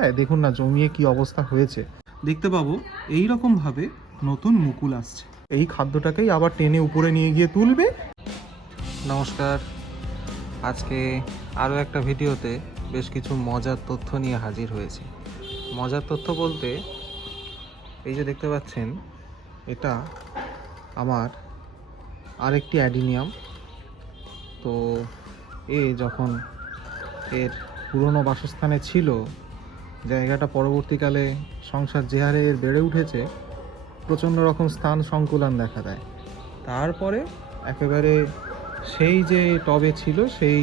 হ্যাঁ দেখুন না জমিয়ে কি অবস্থা হয়েছে। দেখতে পাবো এই রকম ভাবে নতুন মুকুল আসছে। এই খাদ্যটাকেই আবার টেনে উপরে নিয়ে গিয়ে তুলবে। নমস্কার আজকে আরও একটা ভিডিওতে বেশ কিছু মজার তথ্য নিয়ে হাজির হয়েছে। মজার তথ্য বলতে এই যে দেখতে পাচ্ছেন এটা আমার আরেকটি অ্যাডিনিয়াম। তো এ যখন এর পুরনো বাসস্থানে ছিল জায়গাটা পরবর্তীকালে সংসার যে হারে এর বেড়ে উঠেছে, প্রচণ্ড রকম স্থান সংকুলান দেখা দেয়। তারপরে একেবারে সেই যে টবে ছিল, সেই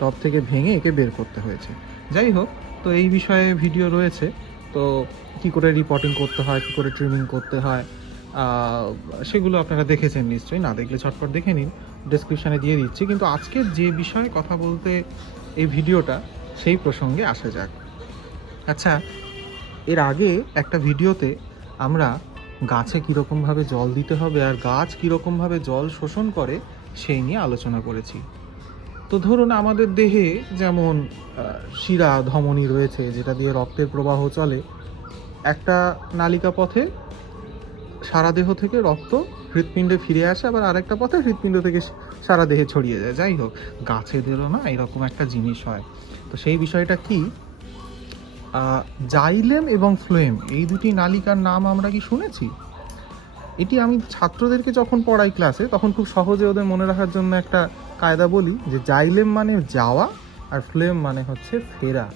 টব থেকে ভেঙে একে বের করতে হয়েছে। যাই হোক, তো এই বিষয়ে ভিডিও রয়েছে। তো কি করে রিপোর্টিং করতে হয়, কী করে ট্রিমিং করতে হয় সেগুলো আপনারা দেখেছেন নিশ্চয়ই। না দেখলে ছটপট দেখে নিন ডেসক্রিপশানে দিয়ে দিচ্ছি। কিন্তু আজকের যে বিষয়ে কথা বলতে এই ভিডিওটা, সেই প্রসঙ্গে আসা যাক। আচ্ছা এর আগে একটা ভিডিওতে আমরা গাছে কীরকমভাবে জল দিতে হবে আর গাছ কীরকমভাবে জল শোষণ করে সেই নিয়ে আলোচনা করেছি। তো ধরুন আমাদের দেহে যেমন শিরা, ধমনী রয়েছে, যেটা দিয়ে রক্তের প্রবাহ চলে, একটা নালিকা পথে সারা দেহ থেকে রক্ত হৃৎপিণ্ডে ফিরে আসে, আবার আরেকটা পথে হৃৎপিণ্ড থেকে সারা দেহে ছড়িয়ে যায়। যাই হোক, গাছেদেরও না এরকম একটা জিনিস হয়। তো সেই বিষয়টা কি? জাইলেম এবং ফ্লোয়েম এই দুটি নালিকার নাম আমরা কি শুনেছি? এটি আমি ছাত্রদেরকে যখন পড়াই ক্লাসে তখন খুব সহজে ওদের মনে রাখার জন্য একটা কায়দা বলি যে জাইলেম মানে যাওয়া আর ফ্লেম মানে হচ্ছে ফেরা।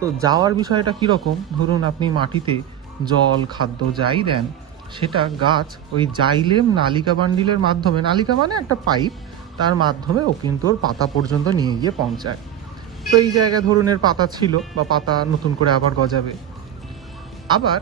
তো যাওয়ার বিষয়টা কীরকম ধরুন আপনি মাটিতে জল, খাদ্য যাই দেন, সেটা গাছ ওই জাইলেম নালিকা বান্ডিলের মাধ্যমে, নালিকা মানে একটা পাইপ, তার মাধ্যমে ও কিন্তু ওর পাতা পর্যন্ত নিয়ে গিয়ে পৌঁছায়। এই জায়গায় ধরুন এর পাতা ছিল বা পাতা নতুন করে আবার গজাবে। আবার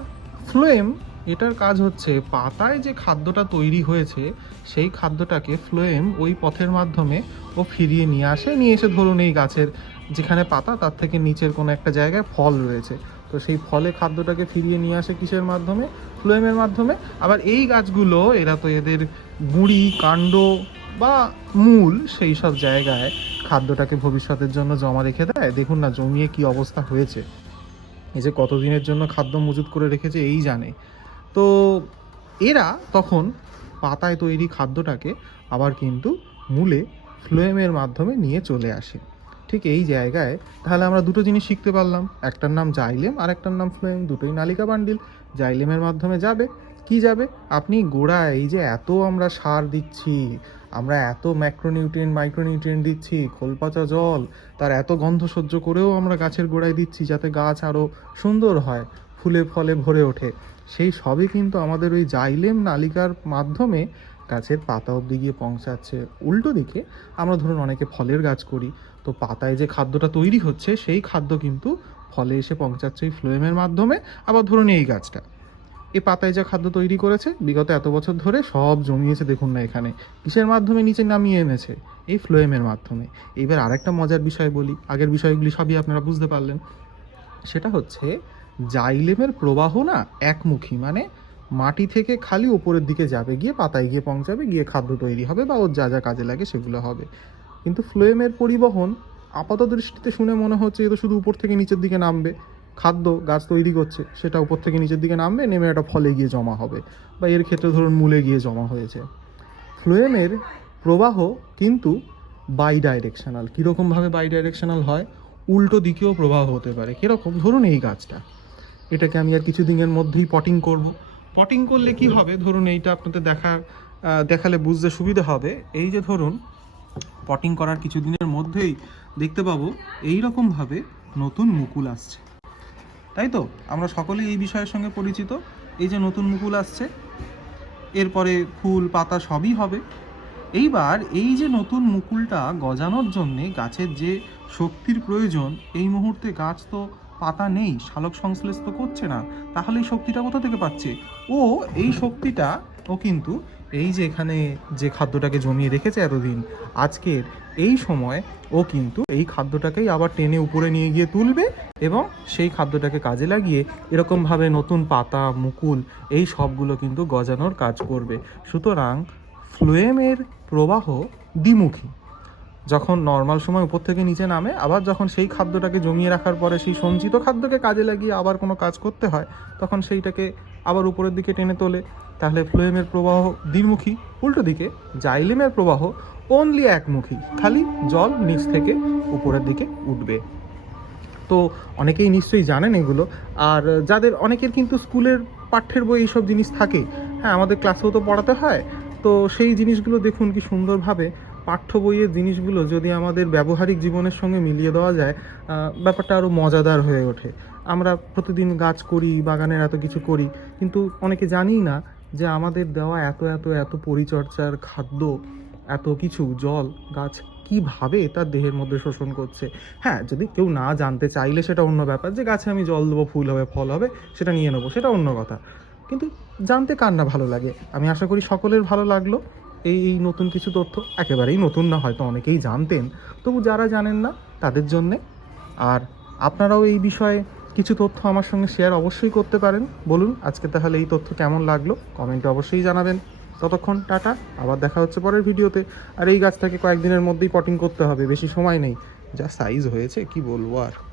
ফ্লোয়েম, এটার কাজ হচ্ছে পাতায় যে খাদ্যটা তৈরি হয়েছে, সেই খাদ্যটাকে ফ্লোয়েম ওই পথের মাধ্যমে ও ফিরিয়ে নিয়ে আসে, নিয়ে এসে ধরুন এই গাছের যেখানে পাতা, তার থেকে নিচের কোনো একটা জায়গায় ফল রয়েছে। তো সেই ফলে খাদ্যটাকে ফিরিয়ে নিয়ে আসে কিসের মাধ্যমে? ফ্লোয়েমের মাধ্যমে। আবার এই গাছগুলো, এরা তো এদের গুঁড়ি, কাণ্ড বা মূল, সেই সব জায়গায় খাদ্যটাকে ভবিষ্যতের জন্য জমা রেখে দেয়। দেখুন না, জমিয়ে কি অবস্থা হয়েছে। এই যে কতদিনের জন্য খাদ্য মজুত করে রেখেছে, এই জানে। তো এরা তখন পাতায় তৈরি খাদ্যটাকে আবার কিন্তু মূলে ফ্লোয়েমের মাধ্যমে নিয়ে চলে আসে। ঠিক এই জায়গায় তাহলে আমরা দুটো জিনিস শিখতে পারলাম। একটার নাম জাইলেম আর একটার নাম ফ্লোয়েম দুটোই নালিকা বান্ডিল। জাইলেমের মাধ্যমে যাবে। কি যাবে? আপনি গোড়ায় এই যে এত আমরা সার দিচ্ছি আমরা এত ম্যাক্রোনিউট্রিয়েন্ট মাইক্রোনিউট্রিয়েন্ট দিচ্ছি খোল পচা জল, তার এত গন্ধ সহ্য করেও আমরা গাছের গোড়ায় দিচ্ছি যাতে গাছ আরও সুন্দর হয়, ফুলে ফলে ভরে ওঠে। সেই সবই কিন্তু আমাদের ওই জাইলেম নালিকার মাধ্যমে গাছের পাতা অবধি গিয়ে পৌঁছাচ্ছে। উল্টো দিকে আমরা ধরুন অনেকে ফলের গাছ করি, তো পাতায় যে খাদ্যটা তৈরি হচ্ছে, সেই খাদ্য কিন্তু ফলে এসে পৌঁছাচ্ছে এই ফ্লোয়েমের মাধ্যমে। আবার ধরুন এই গাছটা। এই পাতায় যা খাদ্য তৈরি করেছে, বিগত এত বছর ধরে সব জমিয়েছে দেখুন না এখানে। কিসের মাধ্যমে নিচে নামিয়ে এনেছে? এই ফ্লোয়েমের মাধ্যমে। এইবার আরেকটা মজার বিষয় বলি। আগের বিষয়গুলি সবই আপনারা বুঝতে পারলেন। সেটা হচ্ছে, জাইলেমের প্রবাহ না একমুখী। মানে মাটি থেকে খালি ওপরের দিকে যাবে, গিয়ে পাতায় গিয়ে পৌঁছাবে, গিয়ে খাদ্য তৈরি হবে বা ওর যা যা কাজে লাগে সেগুলো হবে। কিন্তু ফ্লোয়েমের পরিবহন আপাত দৃষ্টিতে শুনে মনে হচ্ছে এ তো শুধু উপর থেকে নিচের দিকে নামবে। খাদ্য, গাছ তৈরি করছে, সেটা উপর থেকে নিচের দিকে নামবে, নেমে একটা ফলে গিয়ে জমা হবে। বা এর ক্ষেত্রে ধরুন মূলে গিয়ে জমা হয়েছে। ফ্লোয়েমের প্রবাহ কিন্তু বাই ডাইরেকশনাল কীরকমভাবে বাই ডাইরেকশনাল হয়? উল্টো দিকেও প্রবাহ হতে পারে। কীরকম? ধরুন এই গাছটা। এটাকে আমি আর কিছু দিনের মধ্যেই পটিং করব। পটিং করলে কি হবে? ধরুন এইটা আপনাদের দেখা দেখালে বুঝতে সুবিধা হবে। এই যে ধরুন পটিং করার কিছু দিনের মধ্যেই দেখতে পাবো এই রকমভাবে নতুন মুকুল আসছে। তাই তো? আমরা সকলেই এই বিষয়ের সঙ্গে পরিচিত। এই যে নতুন মুকুল আসছে, এরপরে ফুল, পাতা সবই হবে। এইবার এই যে নতুন মুকুলটা গজানোর জন্যে গাছের যে শক্তির প্রয়োজন, এই মুহূর্তে গাছ তো পাতা নেই, শালক সংশ্লেষ তো করছে না, তাহলে এই শক্তিটা কোথা থেকে পাচ্ছে? ও, এই শক্তিটা ও কিন্তু এই যে এখানে যে খাদ্যটাকে জমিয়ে রেখেছে এতদিন, আজকের এই সময় ও কিন্তু এই খাদ্যটাকেই আবার টেনে উপরে নিয়ে গিয়ে তুলবে এবং সেই খাদ্যটাকে কাজে লাগিয়ে এরকমভাবে নতুন পাতা, মুকুল এই সবগুলো কিন্তু গজানোর কাজ করবে। সুতরাং ফ্লোয়েমের প্রবাহ দ্বিমুখী। যখন নর্মাল সময় উপর থেকে নিচে নামে, আবার যখন সেই খাদ্যটাকে জমিয়ে রাখার পরে সেই সঞ্চিত খাদ্যকে কাজে লাগিয়ে আবার কোনো কাজ করতে হয়, তখন সেইটাকে আবার উপরের দিকে টেনে তোলে। তাহলে ফ্লোয়েমের প্রবাহ দ্বিমুখী, উল্টো দিকে জাইলেমের প্রবাহ অনলি একমুখী। খালি জল নিচ থেকে উপরের দিকে উঠবে। তো অনেকেই নিশ্চয়ই জানেন এগুলো। আর যাদের, অনেকের কিন্তু স্কুলের পাঠ্যের বই এইসব জিনিস থাকে। হ্যাঁ আমাদের ক্লাসেও তো পড়াতে হয়। তো সেই জিনিসগুলো দেখুন কি সুন্দরভাবে পাঠ্য বইয়ের জিনিসগুলো যদি আমাদের ব্যবহারিক জীবনের সঙ্গে মিলিয়ে দেওয়া যায় ব্যাপারটা আরও মজাদার হয়ে ওঠে। আমরা প্রতিদিন গাছ করি, বাগানের এত কিছু করি, কিন্তু অনেকে জানিই না যে আমাদের দেওয়া এত এত এত পরিচর্যার খাদ্য, এত কিছু, জল, গাছ কীভাবে তার দেহের মধ্যে শোষণ করছে? হ্যাঁ যদি কেউ না জানতে চাইলে সেটা অন্য ব্যাপার, যে গাছে আমি জল দেবো, ফুল হবে, ফল হবে, সেটা নিয়ে নেব, সেটা অন্য কথা। কিন্তু জানতে কার না ভালো লাগে? আমি আশা করি সকলের ভালো লাগল। এই এই নতুন কিছু তথ্য একেবারেই নতুন না, হয়তো অনেকেই জানতেন। তবু যারা জানেন না, তাদের জন্যে। আর আপনারাও এই বিষয়ে কিছু তথ্য আমার সঙ্গে শেয়ার অবশ্যই করতে পারেন। বলুন, আজকে তাহলে এই তথ্য কেমন লাগল? কমেন্টে অবশ্যই জানাবেন। ততক্ষণ টাটা, আবার দেখা হচ্ছে পরের ভিডিওতে। আর এই গাছটাকে কয়েকদিনের মধ্যেই পটিং করতে হবে, বেশি সময় নেই। যা সাইজ হয়েছে, কি বলব আর।